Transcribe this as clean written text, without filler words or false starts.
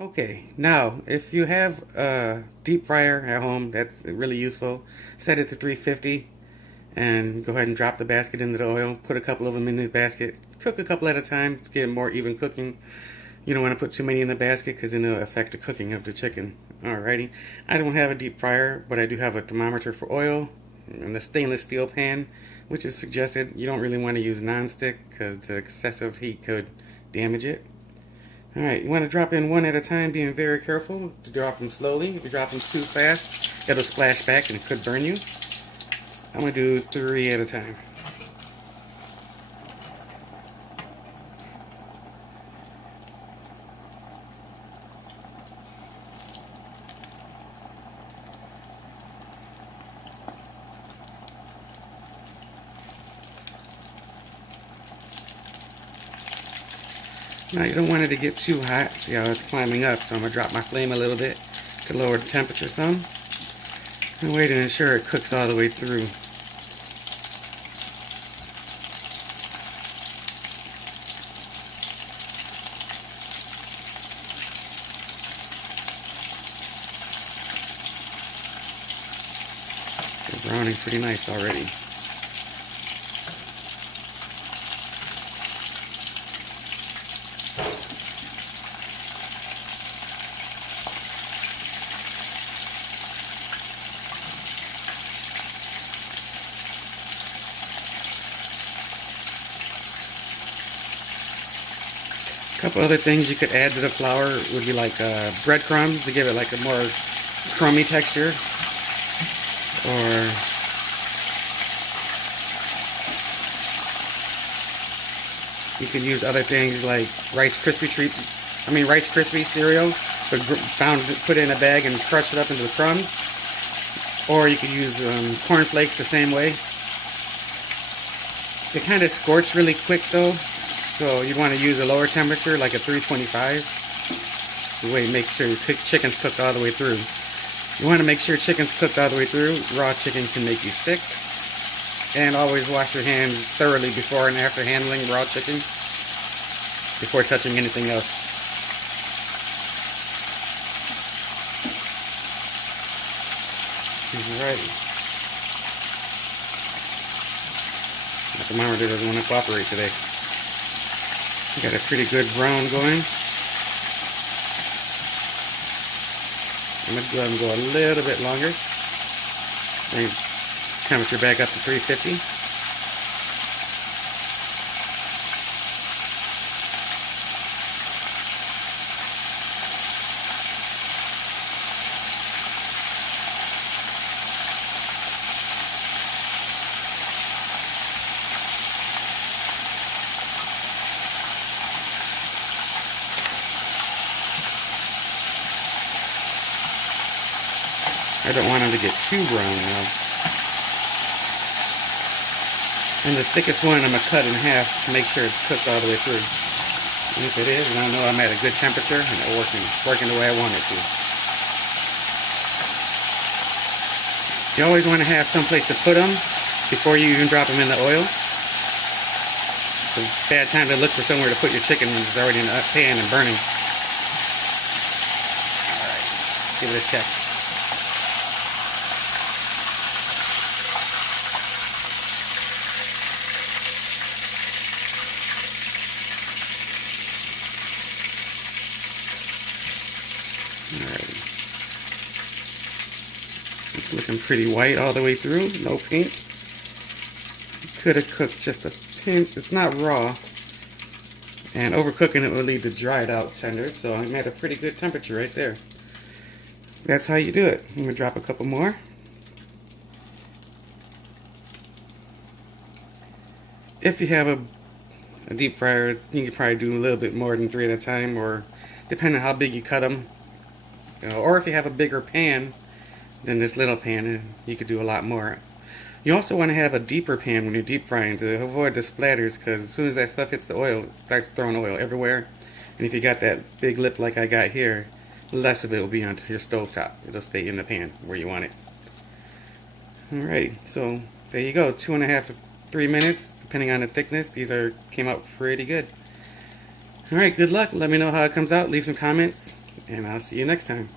Okay, now if you have a deep fryer at home, that's really useful. Set it to 350 and go ahead and drop the basket into the oil. Put a couple of them in the basket. Cook a couple at a time to get more even cooking. You don't want to put too many in the basket because then it'll affect the cooking of the chicken. Alrighty, I don't have a deep fryer, but I do have a thermometer for oil and a stainless steel pan, which is suggested. You don't really want to use nonstick because the excessive heat could damage it. Alright, you want to drop in one at a time, being very careful to drop them slowly. If you drop them too fast, it'll splash back and it could burn you. I'm going to do 3 at a time. Now you don't want it to get too hot. See how it's climbing up, so I'm going to drop my flame a little bit to lower the temperature some. And wait to ensure it cooks all the way through. It's browning pretty nice already. A couple other things you could add to the flour would be like breadcrumbs to give it like a more crummy texture. Or you can use other things like Rice Krispie cereal, but put it in a bag and crush it up into the crumbs. Or you could use corn flakes the same way. They kind of scorch really quick though, so you want to use a lower temperature, like a 325. The way make sure your chicken's cooked all the way through. You want to make sure chicken's cooked all the way through. Raw chicken can make you sick. And always wash your hands thoroughly before and after handling raw chicken, before touching anything else. Alrighty. The thermometer doesn't want to cooperate today. Got a pretty good brown going. I'm going to go ahead and go a little bit longer. Bring temperature back up to 350. I don't want them to get too brown now. And the thickest one I'm going to cut in half to make sure it's cooked all the way through. And if it is, then I know I'm at a good temperature and it's working the way I want it to. You always want to have some place to put them before you even drop them in the oil. It's a bad time to look for somewhere to put your chicken when it's already in the pan and burning. Alright, give it a check. Alright. It's looking pretty white all the way through, no pink. Could have cooked just a pinch. It's not raw. And overcooking it will lead to dried out tenders, so I'm at a pretty good temperature right there. That's how you do it. I'm going to drop a couple more. If you have a deep fryer, you can probably do a little bit more than 3 at a time, or depending on how big you cut them. Or if you have a bigger pan than this little pan, you could do a lot more. You also want to have a deeper pan when you're deep frying to avoid the splatters, because as soon as that stuff hits the oil, it starts throwing oil everywhere. And if you got that big lip like I got here, less of it will be onto your stove top. It'll stay in the pan where you want it. Alright, so there you go. 2.5 to 3 minutes, depending on the thickness. These came out pretty good. Alright, good luck. Let me know how it comes out. Leave some comments. and I'll see you next time.